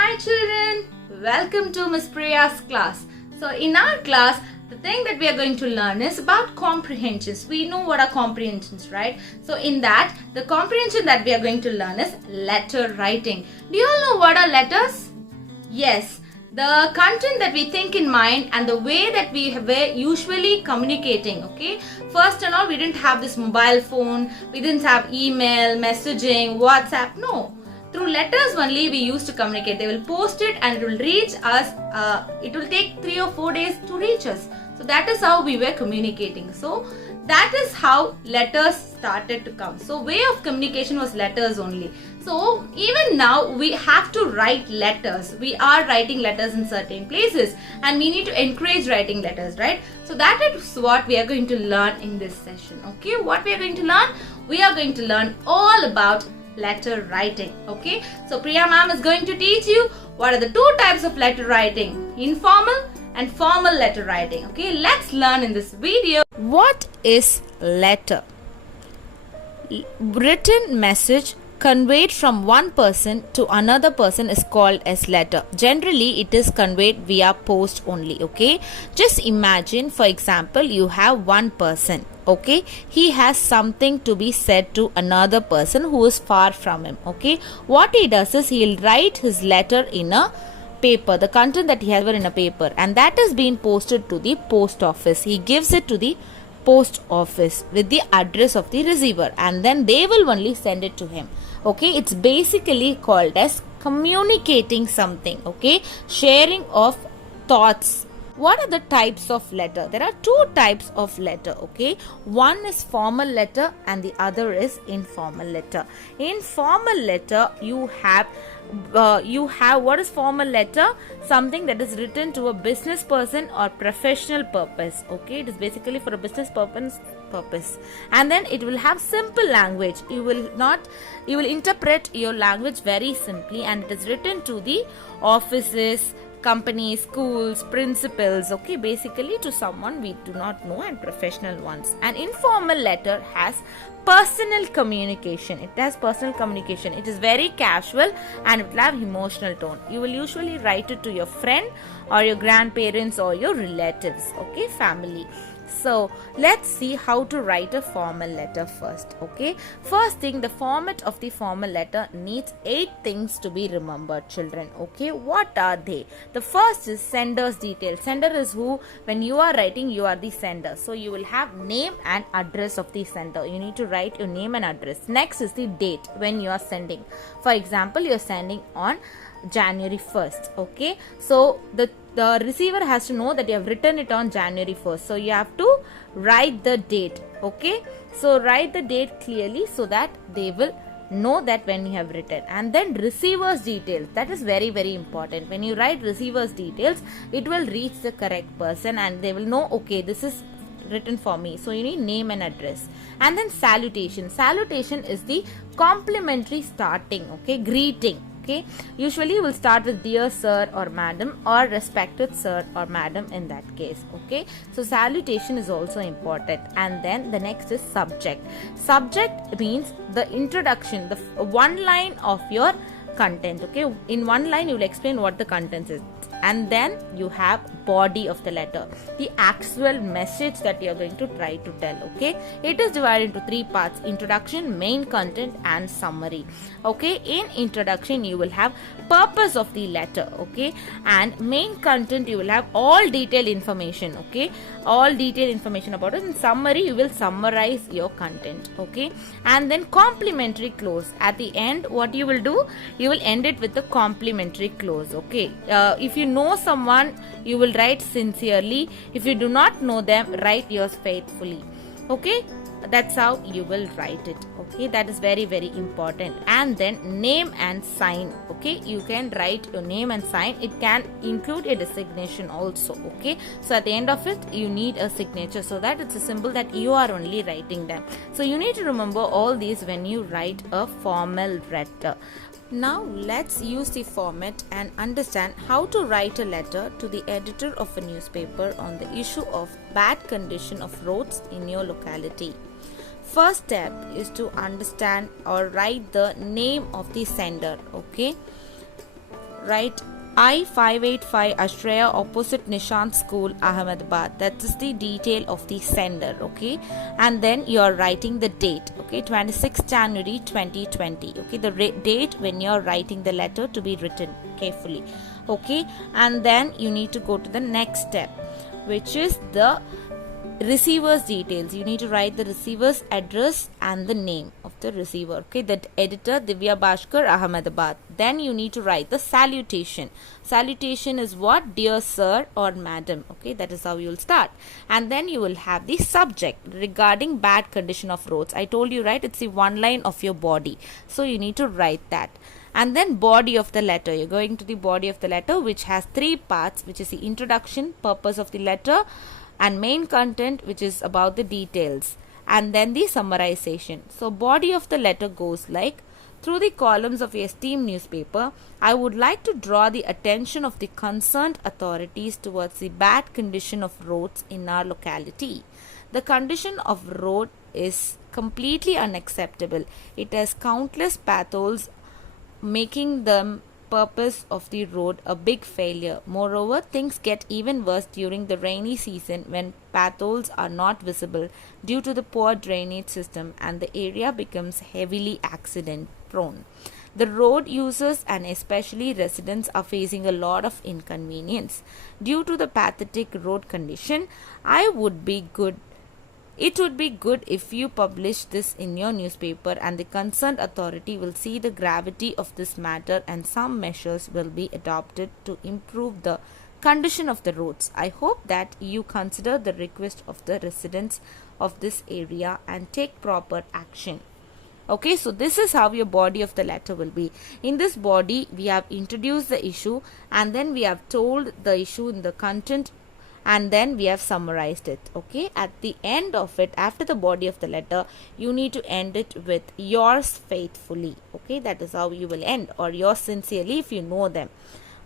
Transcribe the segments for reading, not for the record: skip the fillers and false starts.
Hi children, welcome to Miss Priya's class. So in our class, the thing that we are going to learn is about comprehensions. We know what are comprehensions, right? So in that, the comprehension that we are going to learn is letter writing. Do you all know what are letters? Yes, the content that we think in mind and the way that we were usually communicating, okay? First and all, we didn't have this mobile phone, we didn't have email, messaging, WhatsApp, no. Through letters only we used to communicate. They will post it and it will reach us. It will take 3 or 4 days to reach us. So that is how we were communicating. So that is how letters started to come. So way of communication was letters only. So even now we have to write letters. We are writing letters in certain places and we need to encourage writing letters, right? So that is what we are going to learn in this session. Okay, what we are going to learn? We are going to learn all about letter writing. Okay, so Priya ma'am is going to teach you what are the two types of letter writing: informal and formal letter writing. Okay, let's learn in this video. What is letter? Written message conveyed from one person to another person is called as letter. Generally it is conveyed via post only. Okay, just imagine, for example, you have one person. Okay, he has something to be said to another person who is far from him. Okay, what he does is he'll write his letter in a paper, the content that he has in a paper, and that is being posted to the post office. He gives it to the post office with the address of the receiver, and then they will only send it to him. Okay, it's basically called as communicating something. Okay, sharing of thoughts. What are the types of letter? There are two types of letter. Okay, one is formal letter and the other is informal letter. In formal letter, you have what is formal letter? Something that is written to a business person or professional purpose. Okay, it is basically for a business purpose, and then it will have simple language. You will interpret your language very simply, and it is written to the offices, companies, schools, principals. Okay, basically to someone we do not know, and professional ones. An informal letter has personal communication. It has personal communication. It is very casual and it will have emotional tone. You will usually write it to your friend or your grandparents or your relatives. Okay, family. So let's see how to write a formal letter first. Okay, first thing, the format of the formal letter needs 8 things to be remembered, children. Okay, what are they? The first is sender's detail. Sender is who? When you are writing, you are the sender, so you will have name and address of the sender. You need to write your name and address. Next is the date when you are sending. For example, you are sending on January 1st. Okay, so the receiver has to know that you have written it on January 1st, so you have to write the date. Okay, so write the date clearly so that they will know that when you have written. And then receiver's details, that is very very important. When you write receiver's details, it will reach the correct person and they will know, okay, this is written for me. So you need name and address. And then salutation. Salutation is the complimentary starting. Okay, greeting. Okay, usually you will start with dear sir or madam, or respected sir or madam in that case. Okay, so salutation is also important. And then the next is subject. Subject means the introduction, the one line of your content. Okay, in one line you will explain what the content is, and then you have body of the letter, the actual message that you are going to try to tell. Okay, it is divided into 3 parts: introduction, main content, and summary. Okay, in introduction you will have purpose of the letter. Okay, and main content you will have all detailed information. Okay, all detailed information about it. In summary you will summarize your content. Okay, and then complimentary close. At the end, what you will do, you will end it with the complimentary close. Okay, if you know someone, you will write sincerely. If you do not know them, write yours faithfully. Okay, that's how you will write it. Okay, that is very very important. And then name and sign. Okay, you can write your name and sign. It can include a designation also. Okay, so at the end of it you need a signature, so that it's a symbol that you are only writing them. So you need to remember all these when you write a formal letter. Now let's use the format and understand how to write a letter to the editor of a newspaper on the issue of bad condition of roads in your locality. First step is to understand or write the name of the sender. Okay, write I-585 Ashreya opposite Nishant School, Ahmedabad. That is the detail of the sender, okay? And then you are writing the date, okay? 26 January 2020, okay? The date when you are writing the letter to be written carefully, okay? And then you need to go to the next step, which is the receiver's details. You need to write the receiver's address and the name of the receiver, okay? That editor Divya Bhaskar, Ahmedabad. Then you need to write the salutation. Salutation is what? Dear sir or madam, okay? That is how you will start. And then you will have the subject regarding bad condition of roads. I told you, right? It's the one line of your body, so you need to write that. And then body of the letter. You're going to the body of the letter, which has 3 parts, which is the introduction, purpose of the letter, and main content, which is about the details, and then the summarization. So body of the letter goes like, through the columns of a esteemed newspaper, I would like to draw the attention of the concerned authorities towards the bad condition of roads in our locality. The condition of road is completely unacceptable. It has countless potholes, making the purpose of the road a big failure. Moreover, things get even worse during the rainy season when potholes are not visible due to the poor drainage system and the area becomes heavily accident prone. The road users and especially residents are facing a lot of inconvenience. Due to the pathetic road condition, it would be good if you publish this in your newspaper, and the concerned authority will see the gravity of this matter and some measures will be adopted to improve the condition of the roads. I hope that you consider the request of the residents of this area and take proper action. Okay, so this is how your body of the letter will be. In this body, we have introduced the issue, and then we have told the issue in the content, and then we have summarized it. Okay, at the end of it, after the body of the letter, you need to end it with yours faithfully. Okay, that is how you will end, or yours sincerely if you know them.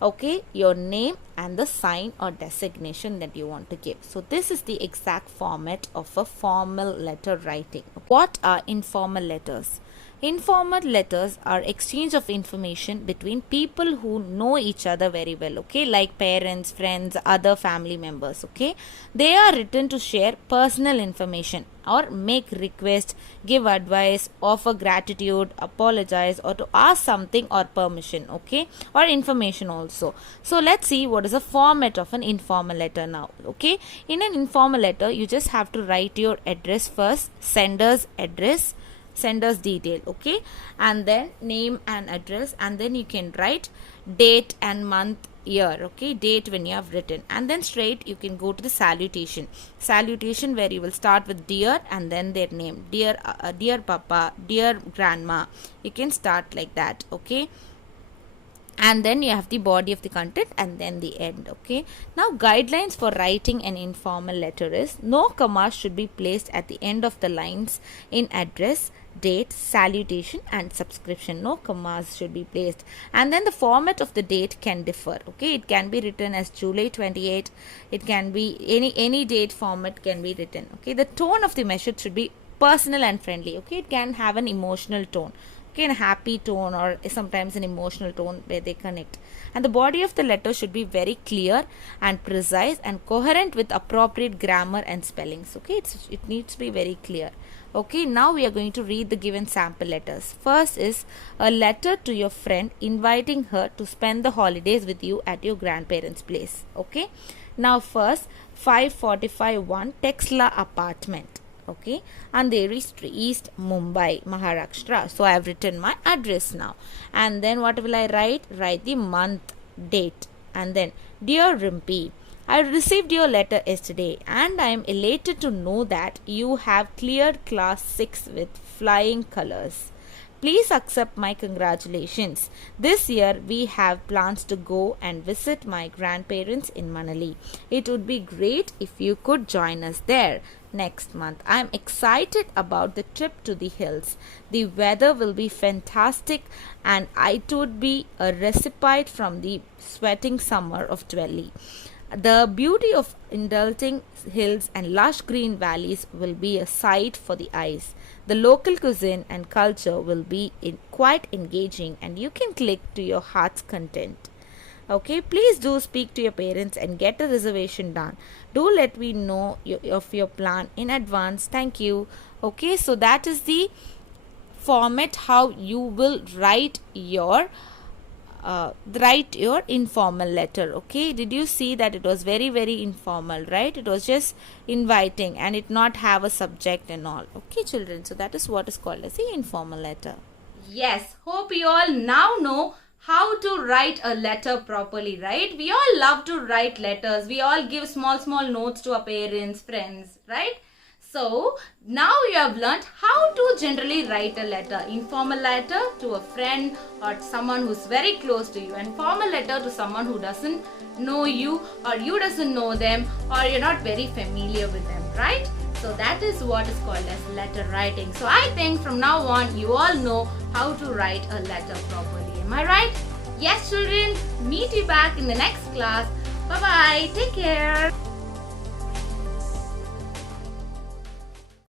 Okay, your name and the sign or designation that you want to give. So this is the exact format of a formal letter writing. What are informal letters? Informal letters are exchange of information between people who know each other very well, okay, like parents, friends, other family members, okay. They are written to share personal information or make requests, give advice, offer gratitude, apologize, or to ask something or permission, okay, or information also. So let's see what is the format of an informal letter now, okay. In an informal letter, you just have to write your address first, sender's address, sender's detail, okay, and then name and address, and then you can write date and month, year, okay, date when you have written, and then straight you can go to the salutation where you will start with dear and then their name, dear papa, dear grandma. You can start like that, okay, and then you have the body of the content and then the end. Okay, now guidelines for writing an informal letter is: no commas should be placed at the end of the lines in address, date, salutation and subscription. No commas should be placed. And then the format of the date can differ. Okay, it can be written as July 28. It can be any date format can be written. Okay, the tone of the message should be personal and friendly. Okay, it can have an emotional tone, okay, a happy tone or sometimes an emotional tone where they connect. And the body of the letter should be very clear and precise and coherent with appropriate grammar and spellings. Okay, it needs to be very clear. Okay, now we are going to read the given sample letters. First is a letter to your friend inviting her to spend the holidays with you at your grandparents' place. Okay, now first 545-1 Texla apartment. Okay, Andheri Street, East Mumbai, Maharashtra. So I have written my address now, and then what will I write? Write the month, date, and then dear Rimpi, I received your letter yesterday and I am elated to know that you have cleared class 6 with flying colors. Please accept my congratulations. This year we have plans to go and visit my grandparents in Manali. It would be great if you could join us there next month. I am excited about the trip to the hills. The weather will be fantastic and it would be a respite from the sweating summer of Delhi. The beauty of indulging hills and lush green valleys will be a sight for the eyes. The local cuisine and culture will be quite engaging and you can click to your heart's content. Okay, please do speak to your parents and get a reservation done. Do let me know of your plan in advance. Thank you. Okay, so that is the format how you will write your informal letter. Okay, did you see that it was very informal, right? It was just inviting and it not have a subject and all. Okay, children, so that is what is called as the informal letter. Yes, hope you all now know how to write a letter properly, right? We all love to write letters. We all give small notes to our parents, friends, right? So now you have learned how to generally write a letter. Informal letter to a friend or someone who's very close to you, and formal letter to someone who doesn't know you or you doesn't know them or you're not very familiar with them, right? So that is what is called as letter writing. So I think from now on you all know how to write a letter properly. Am I right? Yes, children. Meet you back in the next class. Bye bye. Take care.